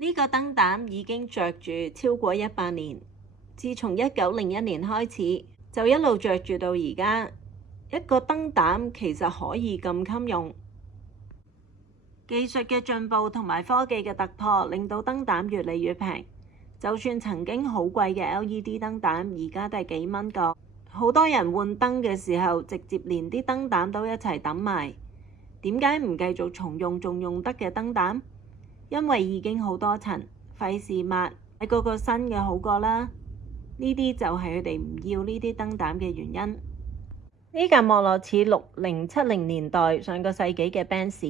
呢個燈膽已經着住超過100年，自從1901年開始就一路着住到而家。一個燈膽其實可以咁襟用。技術嘅進步同埋科技嘅突破令到燈膽越嚟越平，就算曾經好貴嘅 LED 燈膽而家都係幾蚊個。好多人換燈嘅時候直接連啲燈膽都一齊抌埋。點解唔繼續重用仲用得嘅燈膽？因為已經好多塵，費事抹，買個新嘅好過啦。呢啲就係佢哋唔要呢啲燈膽嘅原因。呢架望落似60、70年代上個世紀嘅 Benz，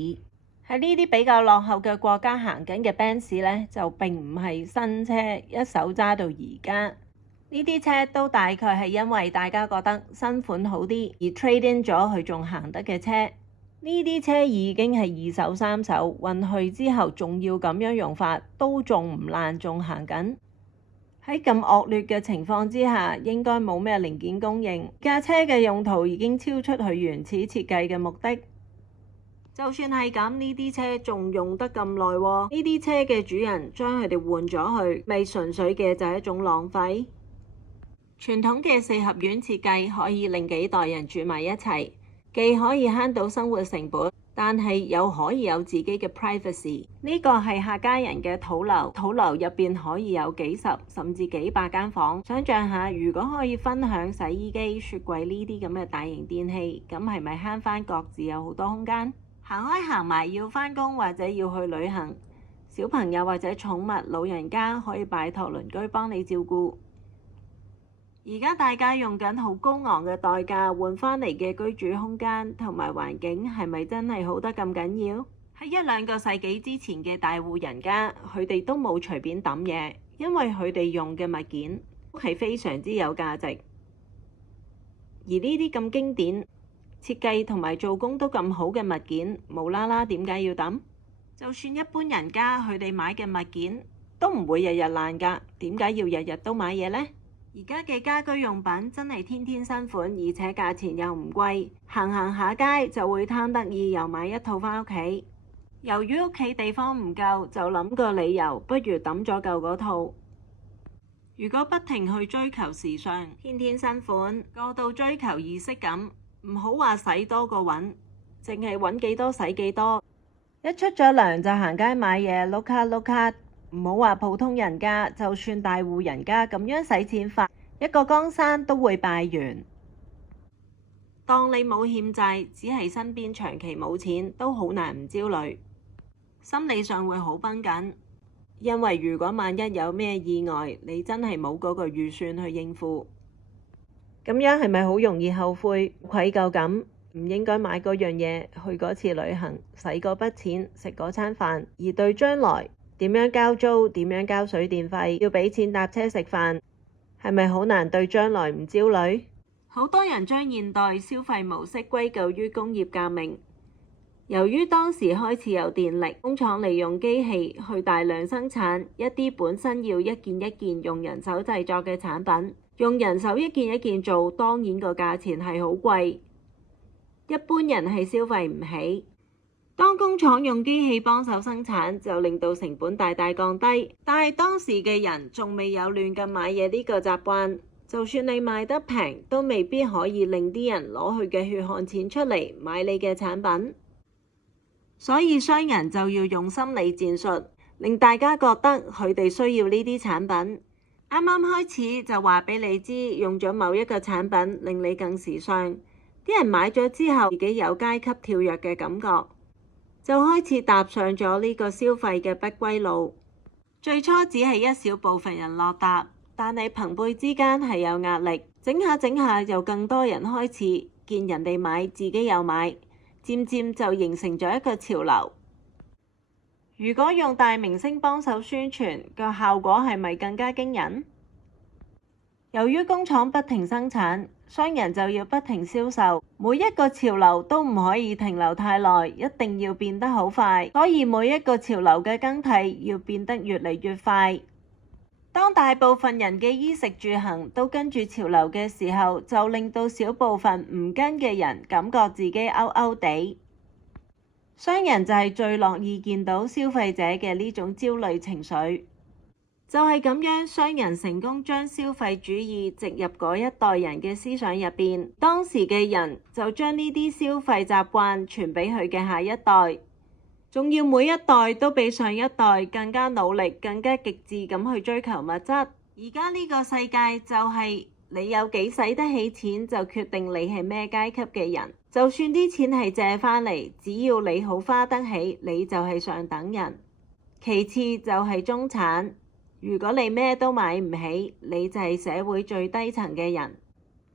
喺呢啲比較落後嘅國家行緊嘅 Benz 呢，就並唔係新車，一手揸到而家。呢啲車都大概係因為大家覺得新款好啲而 trade in 咗佢仲行得嘅車。呢啲車已經係2手3手，運去之後仲要咁樣用法，都仲唔爛，仲行緊。喺咁惡劣嘅情況之下，應該冇咩零件供應。架車嘅用途已經超出佢原始設計嘅目的。就算係咁，呢啲車仲用得咁耐喎。呢啲車嘅主人將佢哋換咗去，咪純粹嘅就係一種浪費。傳統嘅4合院設計可以令幾代人住埋一齊，既可以慳到生活成本，但係又可以有自己嘅 privacy。呢個係客家人嘅土樓，土樓入邊可以有幾十甚至幾百間房。想像下，如果可以分享洗衣機、雪櫃呢啲咁嘅大型電器，咁係咪慳返各自有好多空間？行開行埋要返工或者要去旅行，小朋友或者寵物、老人家可以拜託鄰居幫你照顧。而家大家用緊好高昂嘅代價換返嚟嘅居住空間同埋環境，係咪真係好得咁緊要？喺1、2個世紀之前嘅大戶人家，佢哋都冇隨便抌嘢，因為佢哋用嘅物件係非常之有價值。而呢啲咁經典、設計同埋做工都咁好嘅物件，無啦啦點解要抌？就算一般人家佢哋買嘅物件都唔會日日爛㗎，點解要日日都買嘢呢？而家嘅家居用品真係天天新款，而且價錢又唔貴，行下街就會貪得意又買一套返屋企。由於屋企地方唔夠，就諗個理由，不如抌咗舊嗰套。如果不停去追求時尚、天天新款，過度追求儀式感，唔好話使多過揾，淨係揾幾多使幾多。一出咗糧就行街買嘢，碌卡碌卡。唔好話普通人家，就算大戶人家咁樣使錢法，一個江山都會敗完。當你冇欠債，只係身邊長期冇錢，都好難唔焦慮，心理上會好繃緊。因為如果萬一有咩意外，你真係冇嗰個預算去應付，咁樣係咪好容易後悔、愧疚感？唔應該買嗰樣嘢，去嗰次旅行，使嗰筆錢，食嗰餐飯，而對將來點樣交租、點樣交水電費、要俾錢搭車食飯，係咪好難對將來唔焦慮？好多人將現代消費模式歸咎於工業革命。由於當時開始有電力，工廠利用機器去大量生產一啲本身要一件一件用人手製作嘅產品，用人手一件一件做，當然個價錢係好貴，一般人係消費唔起。當工廠用機器幫手生產，就令到成本大大降低。但係當時嘅人仲未有亂咁買嘢呢個習慣，就算你賣得平，都未必可以令啲人攞佢嘅血汗錢出嚟買你嘅產品。所以商人就要用心理戰術，令大家覺得佢哋需要呢啲產品。啱啱開始就話俾你知，用咗某一個產品令你更時尚，啲人買咗之後，自己有階級跳躍嘅感覺，就開始踏上咗呢個消費嘅不歸路。最初只係一小部分人落搭，但係朋輩之間係有壓力，整下整下又更多人開始見人哋買，自己又買，漸漸就形成咗一個潮流。如果用大明星幫手宣傳，個效果係咪更加驚人？由於工廠不停生產，商人就要不停銷售，每一個潮流都唔可以停留太耐，一定要變得好快，所以每一個潮流嘅更替要變得越嚟越快。當大部分人嘅衣食住行都跟住潮流嘅時候，就令到小部分唔跟嘅人感覺自己勾勾地。商人就係最樂意見到消費者嘅呢種焦慮情緒。就係咁樣，商人成功將消費主義植入嗰一代人嘅思想入邊，當時嘅人就將呢啲消費習慣傳俾佢嘅下一代，仲要每一代都比上一代更加努力、更加極致咁去追求物質。而家呢個世界就係你有幾使得起錢，就決定你係咩階級嘅人。就算啲錢係借返嚟，只要你好花得起，你就係上等人。其次就係中產。如果你咩都買唔起，你就係社會最低層嘅人。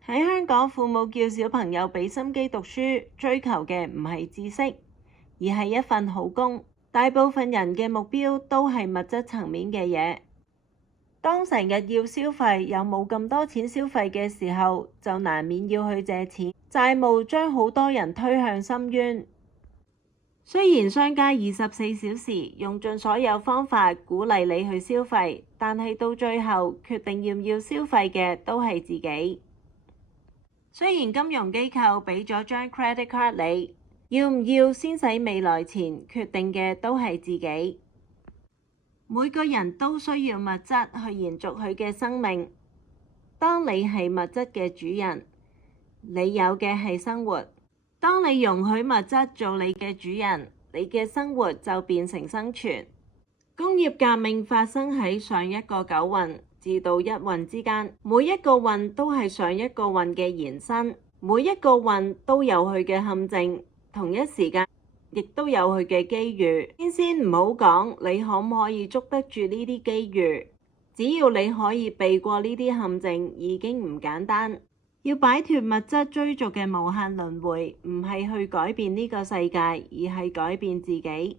喺香港，父母叫小朋友俾心機讀書，追求嘅唔係知識，而係一份好工。大部分人嘅目標都係物質層面嘅嘢。當成日要消費又冇咁多錢消費嘅時候，就難免要去借錢。債務將好多人推向深淵。雖然商家24小時用盡所有方法鼓勵你去消費，但係到最後決定要唔要消費嘅都係自己。雖然金融機構俾咗張 credit card 你，要唔要先使未來錢，決定嘅都係自己。每個人都需要物質去延續佢嘅生命。當你係物質嘅主人，你有嘅係生活。當你容許物質做你嘅主人，你嘅生活就變成生存。工業革命發生喺上一個九運至到一運之間，每一個運都係上一個運嘅延伸，每一個運都有佢嘅陷阱，同一時間亦都有佢嘅機遇。先唔好講你可唔可以捉得住呢啲機遇，只要你可以避過呢啲陷阱，已經唔簡單。要擺脫物質追逐嘅無限輪迴，唔係去改變呢個世界，而係改變自己。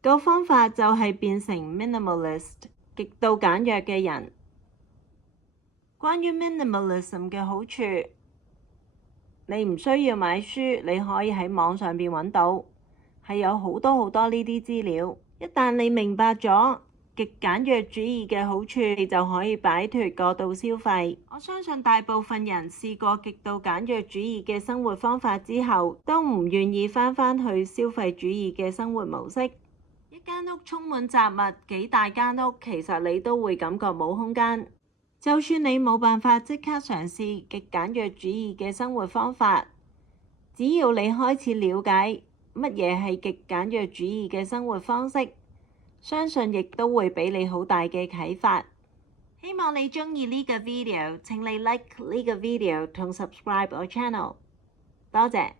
個方法就係變成 minimalist， 極度簡約嘅人。關於 minimalism 嘅好處，你唔需要買書，你可以喺網上邊揾到，係有好多好多呢啲資料。一旦你明白咗極簡約主義嘅好處，你就可以擺脫過度消費。我相信大部分人試過極度簡約主義嘅生活方法之後，都唔願意返去消費主義嘅生活模式。一間屋充滿雜物，幾大間屋，其實你都會感覺冇空間。就算你冇辦法即刻嘗試極簡約主義嘅生活方法，只要你開始了解乜嘢係極簡約主義嘅生活方式，相信亦都會俾你好大嘅啟發。希望你鍾意呢個 video，請你 like 呢個 video同 subscribe 我 channel。多謝。